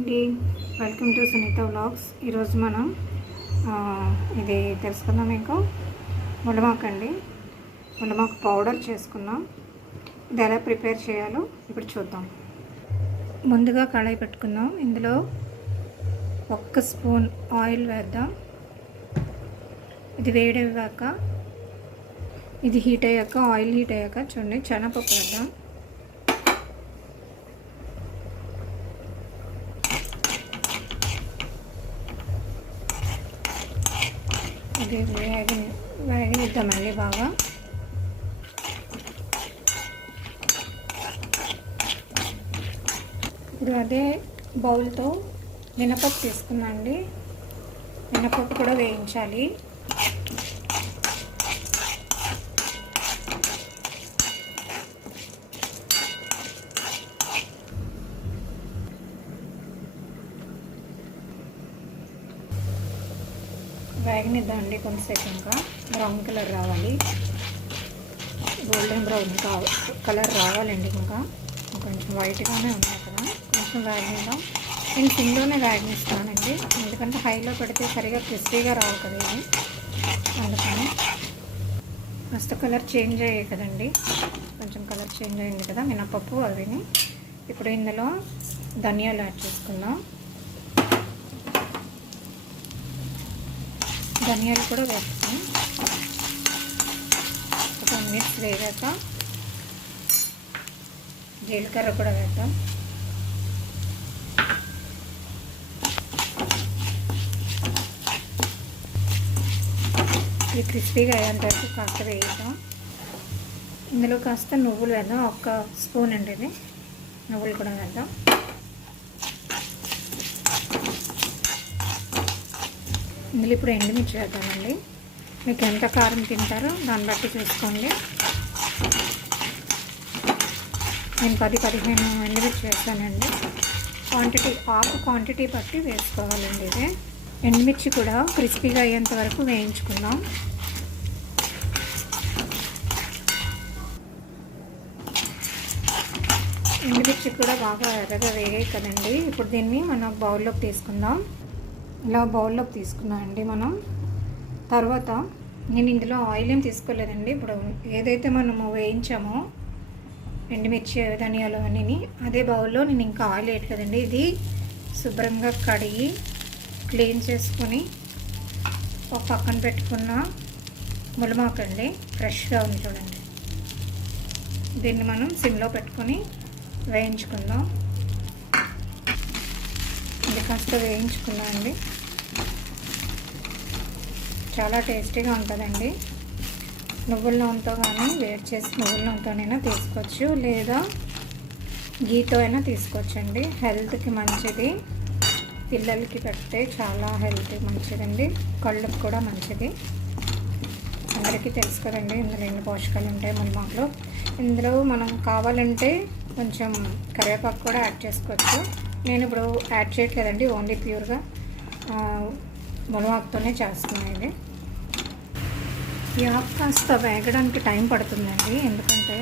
అండి, welcome to Sunitha vlogs. ఈరోజు మనం ఇది తెలుసుకుందాం. మీకు ముళ్ళమాకు అండి, ముళ్ళమాకు పౌడర్ చేసుకుందాం. ఇది ఎలా ప్రిపేర్ చేయాలో ఇప్పుడు చూద్దాం. ముందుగా కళాయి పెట్టుకుందాం. ఇందులో 1 స్పూన్ ఆయిల్ వేద్దాం. ఇది వేడయ్యాక, ఇది హీట్ అయ్యాక, ఆయిల్ హీట్ అయ్యాక చూడండి శనగపప్పు వేద్దాం. ఇది వేగనిద్దామండి బాగా. ఇప్పుడు అదే బౌల్తో మినపప్పు తీసుకున్నా అండి. మినపప్పు కూడా వేయించాలి. వేగనిద్దామండి కొంతసేపు, ఇంకా బ్రౌన్ కలర్ రావాలి, గోల్డెన్ బ్రౌన్ కలర్ రావాలండి. ఇంకా కొంచెం వైట్గానే ఉన్నాయి కదా, కొంచెం వేగనిద్దాం. నేను సిమ్లోనే వేగనిస్తానండి, ఎందుకంటే హైలో పెడితే సరిగా క్రిస్పీగా రావు కదా ఇది, అందుకని. ఫస్ట్ కలర్ చేంజ్ అయ్యాయి కదండి, కొంచెం కలర్ చేంజ్ అయింది కదా మినపప్పు అవిని. ఇప్పుడు ఇందులో ధనియాలు యాడ్ చేసుకుందాం. ధనియాలు కూడా వేస్తాం. ఒక 2 మినిట్స్ వేగాక జీలకర్ర కూడా వేద్దాం. ఇది క్రిస్పీగా అయ్యేంత వరకు కాస్త వేద్దాం. ఇందులో కాస్త నువ్వులు వేద్దాం. 1 స్పూన్ అండి ఇది, నువ్వులు కూడా వేద్దాం. ఇందులో ఇప్పుడు ఎండుమిర్చి వేద్దామండి. మీకు ఎంత కారం తింటారో దాన్ని బట్టి చూసుకోండి. నేను 10-15 ఎండుమిర్చి వేస్తానండి. ఆకు క్వాంటిటీ బట్టి వేసుకోవాలండి. ఇది ఎండుమిర్చి కూడా క్రిస్పీగా అయ్యేంత వరకు వేయించుకుందాం. ఎండుమిర్చి కూడా బాగా ఎర్రగా వేగాయి కదండి. ఇప్పుడు దీన్ని మనం బౌల్లోకి తీసుకుందాం. ఇలా బౌల్లోకి తీసుకున్నాం అండి మనం. తర్వాత నేను ఇందులో ఆయిల్ ఏం తీసుకోలేదండి. ఇప్పుడు ఏదైతే మనము వేయించామో ఎండుమిర్చి ధనియాలు అన్నీ, అదే బౌల్లో నేను ఇంకా ఆయిల్ వేయట్లేదండి. ఇది శుభ్రంగా కడిగి క్లీన్ చేసుకొని ఒక పక్కన పెట్టుకున్న ముళ్ళమాకు అండి, ఫ్రెష్గా ఉంది చూడండి. దీన్ని మనం సిమ్లో పెట్టుకొని వేయించుకుందాం. ఇది కాస్త వేయించుకున్నా అండి. చాలా టేస్టీగా ఉంటుందండి. నువ్వుల నూనెతో కానీ వేడి చేసి నువ్వుల నూనెతోనైనా తీసుకోవచ్చు, లేదా గీతో అయినా తీసుకోవచ్చండి. హెల్త్కి మంచిది, పిల్లలకి పెడితే చాలా హెల్త్ మంచిదండి, కళ్ళకు కూడా మంచిది. అందరికీ తెలుసు కదండి ఇందులో ఎన్ని పోషకాలు ఉంటాయి ముళ్ళమాకులో. ఇందులో మనం కావాలంటే కొంచెం కరివేపాకు కూడా యాడ్ చేసుకోవచ్చు. నేను ఇప్పుడు యాడ్ చేయట్లేదండి, ఓన్లీ ప్యూర్గా ముళ్ళమాకుతోనే చేస్తున్నాను. ఇది ఈ ఆకు కాస్త వేగడానికి టైం పడుతుందండి, ఎందుకంటే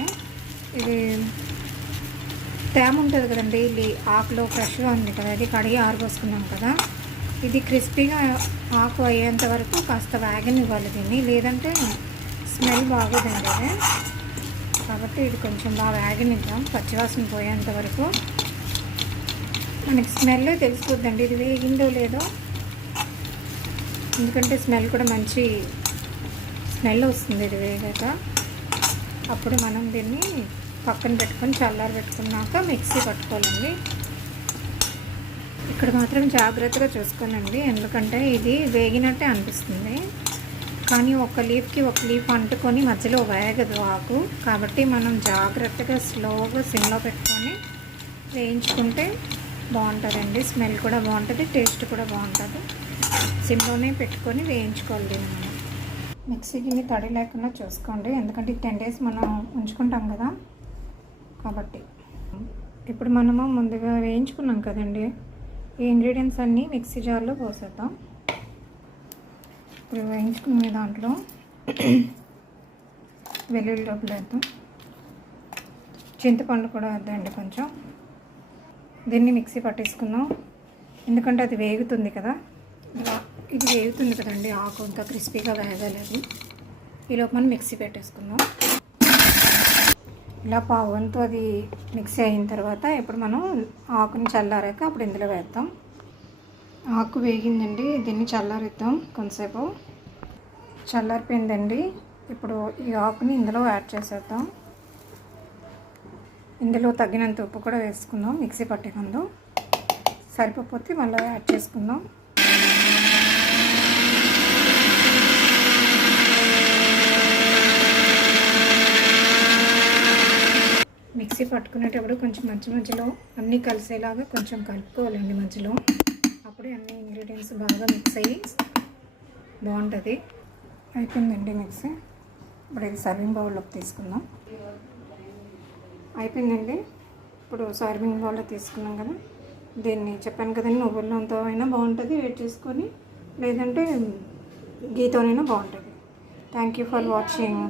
ఇది తేమ ఉంటుంది కదండి. ఇది ఆకులో ఫ్రెష్గా ఉంది కదా, ఇది కడిగి ఆరబోసుకున్నాం కదా. ఇది క్రిస్పీగా ఆకు అయ్యేంత వరకు కాస్త వేగనివ్వాలి దీన్ని, లేదంటే స్మెల్ బాగోదండి ఇది. కాబట్టి ఇది కొంచెం బాగా వేగనిద్దాం, పచ్చివాసన పోయేంత వరకు. మనకి స్మెల్ తెలిసిపోద్దండి ఇది వేగిందో లేదో, ఎందుకంటే స్మెల్ కూడా మంచి స్మెల్ వస్తుంది ఇది వేగాక. అప్పుడు మనం దీన్ని పక్కన పెట్టుకొని చల్లారి పెట్టుకున్నాక మిక్సీ పట్టుకోవాలండి. ఇక్కడ మాత్రం జాగ్రత్తగా చూసుకోనండి, ఎందుకంటే ఇది వేగినట్టే అనిపిస్తుంది, కానీ ఒక లీఫ్ అంటుకొని మధ్యలో వేగదు ఆకు. కాబట్టి మనం జాగ్రత్తగా స్లోగా సిమ్లో పెట్టుకొని వేయించుకుంటే బాగుంటుందండి. స్మెల్ కూడా బాగుంటుంది, టేస్ట్ కూడా బాగుంటుంది. సిమ్లోనే పెట్టుకొని వేయించుకోవాలి దీన్ని మనం. మిక్సీకి తడి లేకుండా చూసుకోండి, ఎందుకంటే 10 days మనం ఉంచుకుంటాం కదా కాబట్టి. ఇప్పుడు మనము ముందుగా వేయించుకున్నాం కదండి, ఈ ఇంగ్రీడియంట్స్ అన్నీ మిక్సీ జార్లో పోసేద్దాం. ఇప్పుడు వేయించుకునే దాంట్లో వెల్లుల్లి డబ్బులు వేద్దాం, చింతపండు కూడా వేద్దామండి కొంచెం. దీన్ని మిక్సీ పట్టేసుకుందాం. ఎందుకంటే అది వేగుతుంది కదా, ఇలా ఇది వేగుతుంది కదండి, ఆకు ఇంకా క్రిస్పీగా వేగాలి అది. ఈలోపు మనం మిక్సీ పెట్టేసుకుందాం. ఇలా పావు వంతు అది మిక్సీ అయిన తర్వాత ఇప్పుడు మనం ఆకుని చల్లారాక అప్పుడు ఇందులో వేద్దాం. ఆకు వేగిందండి, దీన్ని చల్లారిద్దాం కొంతసేపు. చల్లారిపోయిందండి. ఇప్పుడు ఈ ఆకుని ఇందులో యాడ్ చేసేద్దాం. ఇందులో తగినంత ఉప్పు కూడా వేసుకుందాం. మిక్సీ పట్టే ముందు సరిపోతే మళ్ళీ యాడ్ చేసుకుందాం. మిక్సీ పట్టుకునేటప్పుడు కొంచెం మధ్యలో అన్నీ కలిసేలాగా కొంచెం కలుపుకోవాలండి మధ్యలో. అప్పుడే అన్ని ఇంగ్రీడియంట్స్ బాగా మిక్స్ అయ్యి బాగుంటుంది. అయిపోయిందండి మిక్సీ. ఇప్పుడు ఇది సర్వింగ్ బౌల్లోకి తీసుకుందాం. అయిపోయిందండి. ఇప్పుడు సర్వింగ్ బౌల్లో తీసుకున్నాం కదా, దీన్ని చెప్పాను కదండి, నువ్వుల నూనెతో అయినా బాగుంటుంది వేడి చేసుకొని, లేదంటే గీతోనైనా బాగుంటుంది. Thank you for watching.